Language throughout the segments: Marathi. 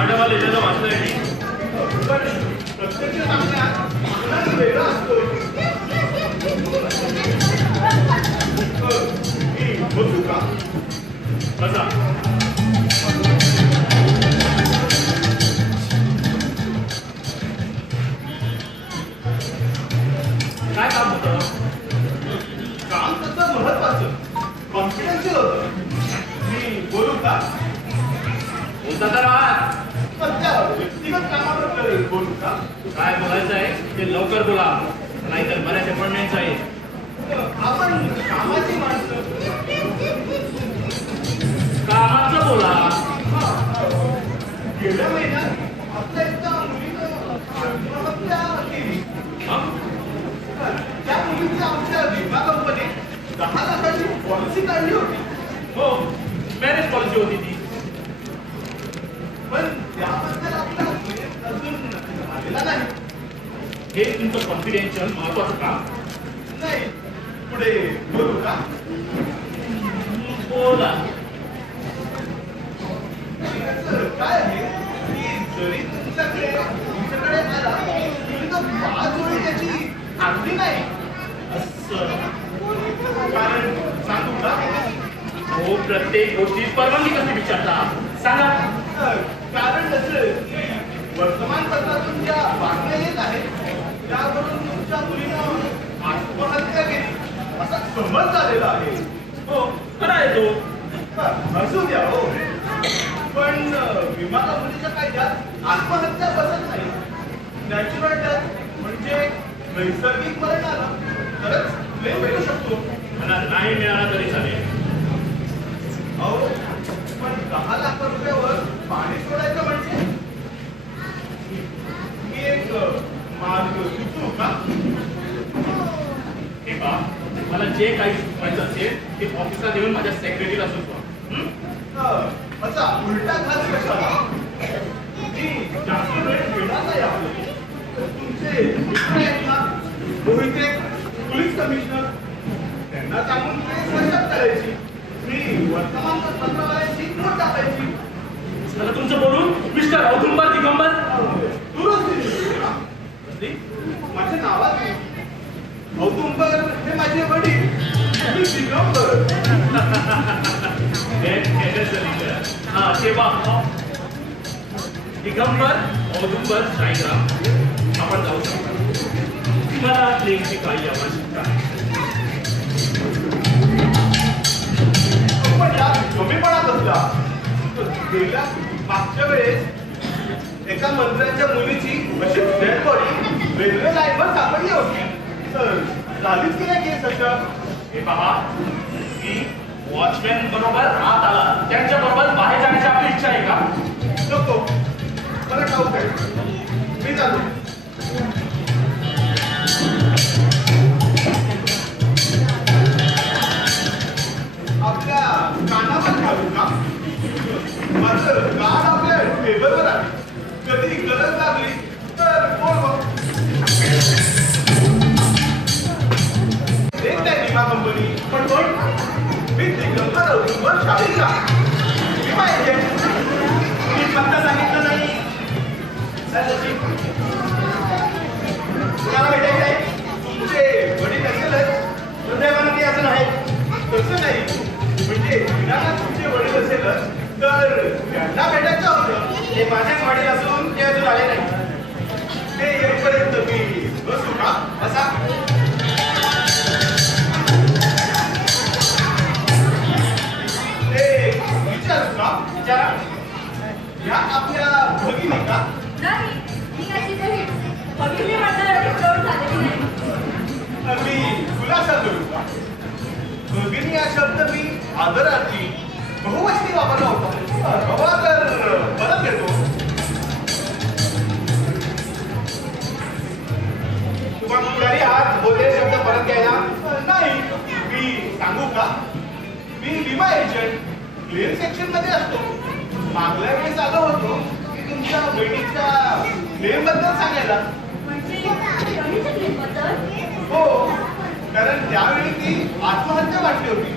गार्डवाले त्याला वाचलंय मी. प्रत्यक्ष सांगण्यात वेगळा असतो. मी बसू का? बसा. काय काम होतं? काम तसं महत्वाचं, कॉन्फिडेन्शियल होतं. मी बोलू का? बोलता तर आहात. सध्या व्यक्तिगत कामाबद्दल बोलू का? काय बोलायचं आहे ते लवकर बोला, नाहीतर बऱ्याच अपॉइंटमेंट्स आहेत. आपण कामाची माणसं. कामाचं बोला. गेल्या महिन्यात आपल्या एका मुलीनं आत्महत्या केली. त्या मुलीची आमच्या विमा कंपनीत 10 लाखाची पॉलिसी काढली होती. हो, मॅरेज पॉलिसी होती ती. पण त्याबद्दल आपला अजून झालेला नाही. हे तुमचं कॉन्फिडेन्शियल महत्वाचं काम नाही. पुढे बोलू का? बोला. काय आहे की जरी तुमच्याकडे आला तरी तो 5 वेळी त्याची खात्री नाही. असं कारण सांगू का? हो, प्रत्येक गोष्टीत परवानगी कशी विचारता सांगा. कारण कसं वर्तमानपत्रातून ज्या बातम्या येत आहेत त्यावरून तुमच्या मुलीनं आत्महत्या केली असा समज झालेला आहे. हो, खरं आहे तो. असू द्या. हो, पण विमा कंपनीच्या कायद्यात आत्महत्या बसत नाही. नॅचरल डेथ म्हणजे नैसर्गिक मरण आलं तरच क्लेम मिळू शकतो. मला नाही मिळाला तरी चालेल. अहो, पण 10 लाख रुपयावर पाणी सोडायचं म्हणजे मी एक मार्ग सुचवू का? हे पहा, मला जे काही सुचवायचं असेल ते ऑफिसला देऊन माझ्या सेक्रेटरीला सुचवा. असा उलटा घास कशाला? जी जास्त वेळ घेणार नाही आपलं. तुमचे मित्र आहेत ना, मोहिते पोलीस कमिशनर, त्यांना सांगून केस वशात करायची. मी वर्तमानपत्रावाल्यांची नोट टाकायची. मला तुमचं बोलून मिस्टर औदुंबर दिगंबर माझ्या नावात औदुंबर हे माझे वडील, मी दिगंबर. हा, तेव्हा दिगंबर औदुंबर साईराम आपण जाऊ शकतो. मला प्लेनची काही आवश्यकता आहे. पण या कमीपणा कसला? गेल्या मागच्या वेळेस एका मंत्र्याच्या मुलीची अशी डेड बॉडी रेल्वे लाईनवर सापडली होती. झालीच की नाही केस अशा? हे पहा, की वॉचमॅन बरोबर आत आला त्यांच्या बरोबर बाहेर जाण्याची आपली इच्छा आहे का? नको, मला ठाऊक आहे. मी जातो. आपल्या कानावर घालू का? माझं कान आपल्या टेबलवर आहे. कधी गरज लागली तर बोलवा. एक आहे विमा कंपनी. पण कोण? मी दिगंबर औदुंबर शाळेला विमा एजंट. मी फक्त सांगितलं नाही. तुम्हाला भेटायचं आहे? तुमचे वडील असेलच. दुर्दैवानं ते असं नाही. तसं नाही, म्हणजे विनाना तुमचे वडील असेलच तर त्यांना भेटायचं होतं. हे माझेच वडील असून ते अजून आले नाही. ते येईपर्यंत मी बसू का? असा विचारू का? विचारा. या आपल्या भगिनी का? नाही, मी याची बहीण. भगिनी म्हणणार एवढी प्रौढ झालेली नाही. मी खुलासा करू का? भगिनी हा शब्द मी आदरार्थी बहुवचनी वापरला होता. हवा तर परत येतो. तुम्हाला पुढारी आहात बोललेले शब्द परत घ्यायला? नाही. मी सांगू का? मी विमा एजंट क्लेम सेक्शन मध्ये असतो. मागल्या वेळेस आलो होतो की तुमच्या बहिणीच्या क्लेम बद्दल सांगायला. म्हणजे बहिणीच्या क्लेमबद्दल? हो, कारण त्यावेळी ती आत्महत्या वाटली होती.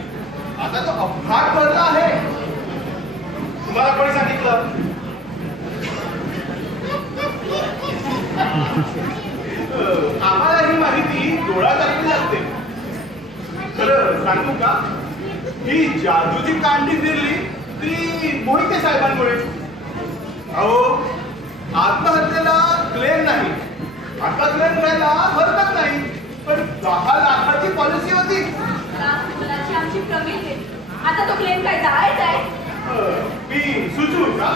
आता तो अपघात घडला आहे. तुम्हाला कोणी सांगितलं? आम्हाला ही माहिती डोळा टाकली लागते. खरं सांगू का, ही जादू जी कांडी फिरली ती मोहिते साहेबांमुळे. अहो, आत्महत्येला क्लेम नाही, आता क्लेम करायला हरकत नाही, पण 10 लाखाची पॉलिसी होती. मुलाची आमची प्रवीण आहे. आता तो क्लेम काय जायचा आहे? मी सुचवू का?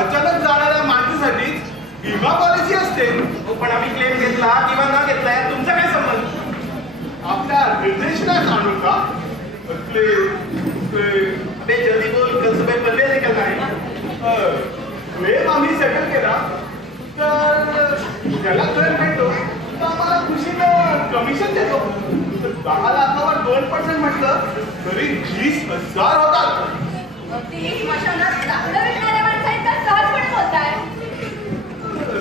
अचानक जाणाऱ्या माणसासाठी विमा पॉलिसी असते. पण आम्ही क्लेम घेतला किंवा न घेतला यात तुमचा काय संबंध? आपल्या निर्देशनात आणू का? बे जल्दी बोल, कल सुबह पल्ले निकल नाही. क्लेम आम्ही सेटल केला तर त्याला क्लेम भेटतो तर आम्हाला खुशीनं कमिशन देतो. 10 लाखावर 2% म्हटलं तरी 20,000 होतात. ती स्मशानात लाकडं विकणाऱ्या माणसांचा सहजपणे बोलताय.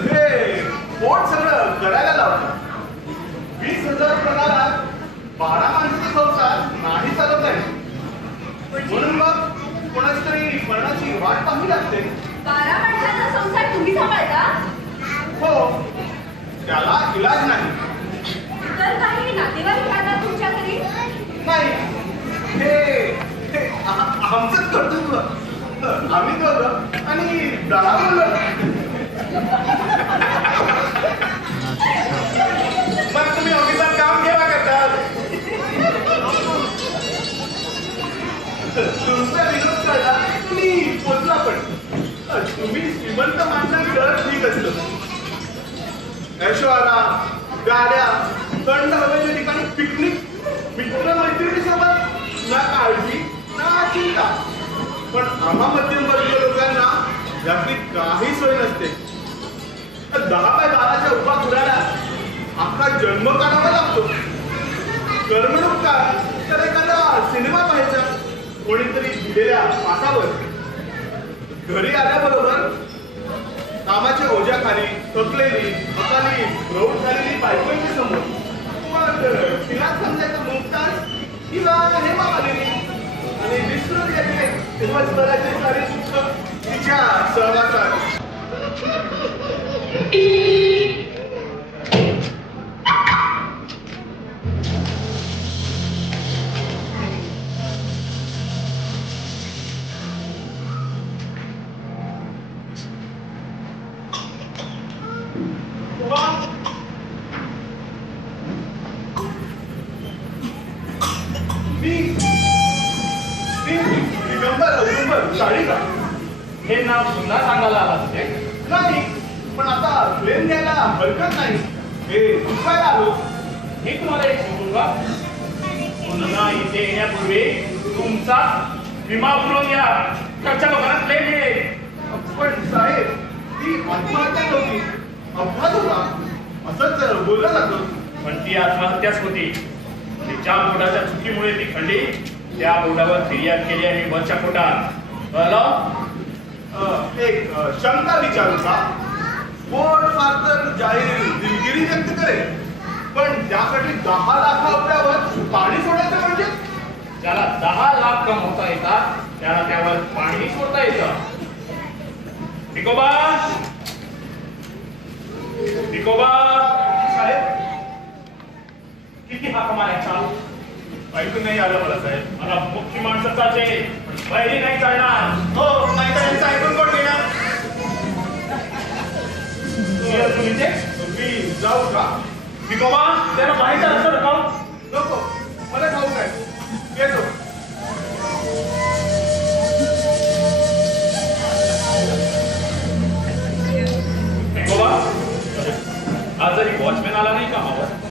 हे पोट सगळं करायला लावतं. 20,000 पगारात 12 माणसाचा संसार नाही चालत नाही. म्हणून मग कोणाची तरी मरणाची वाट पाहावी लागते. 12 माणसांचा संसार तुम्ही सांभाळता? हो, त्याला इलाज नाही. तर काही नातेवाईक राहतात तुमच्या घरी? नाही, हे आमचंच कर्तृत्व. आम्ही दोघं आणि 10 मुलं. मग तुम्ही ऑफिसात काम केव्हा करतात? तुमचा विरोध कळला मी पोचला. पण तुम्ही श्रीमंत माणसांचं ठीक असतं. ऐशोआरा, गाड्या, थंड हवेच्या ठिकाणी पिकनिक, मित्र-मैत्रिणीसोबत ना काळजी ना चिंता. पण आम्हा मध्यमवर्गीय लोकांना यातली काही सोय नसते. 10 बाय 12च्या उभा पुराला अख्खा जन्म काढावा लागतो. करमणूक काय तर एखादा सिनेमा पाहायचा कोणीतरी दिलेल्या पासावर. घरी आल्याबरोबर कामाच्या ओझ्याखाली थकलेली, अकाली प्रौढ झालेली बायकोच्या समोर मग तिलाच समजायचं मुक्ताज किंवा हेमा मालिनी आणि विसरून गेले दिवसभराचे सारे दुःख तिच्या सहवासात. हे नाव पुन्हा सांगायला आला तुझे? नाही, पण आता क्लेम घ्यायला हरकत नाही. हे दुखायला आलो. मी तुम्हाला एक सांगू का? पुन्हा इथे येण्यापूर्वी तुमचा विमा उतरवून घ्या. घरच्या लोकांना क्लेम येईल. पण साहेब, ती आत्महत्या नव्हती, अपघात होता असंच बोललं जातं. पण ती आत्महत्याच होती. तिच्या पोटाच्या चुकीमुळे ती खंडी त्या बोर्डावर फिर्याद केली आणि वरच्या पोटात एक शंका विचारू का? बोर्ड फार तर जाहीर दिलगिरी व्यक्त करेल, पण त्यासाठी 10 लाखावर पाणी सोडायचं म्हणजे? ज्याला 10 लाख कमवता येतात त्याला त्यावर पाणी सोडता येतं. भिकोबा, भिकोबा साहेब, किती हाक मारायचा? ऐकून नाही आलं मला साहेब. मला मुख्य माणसाचा जे बहिरी नाही चालणार.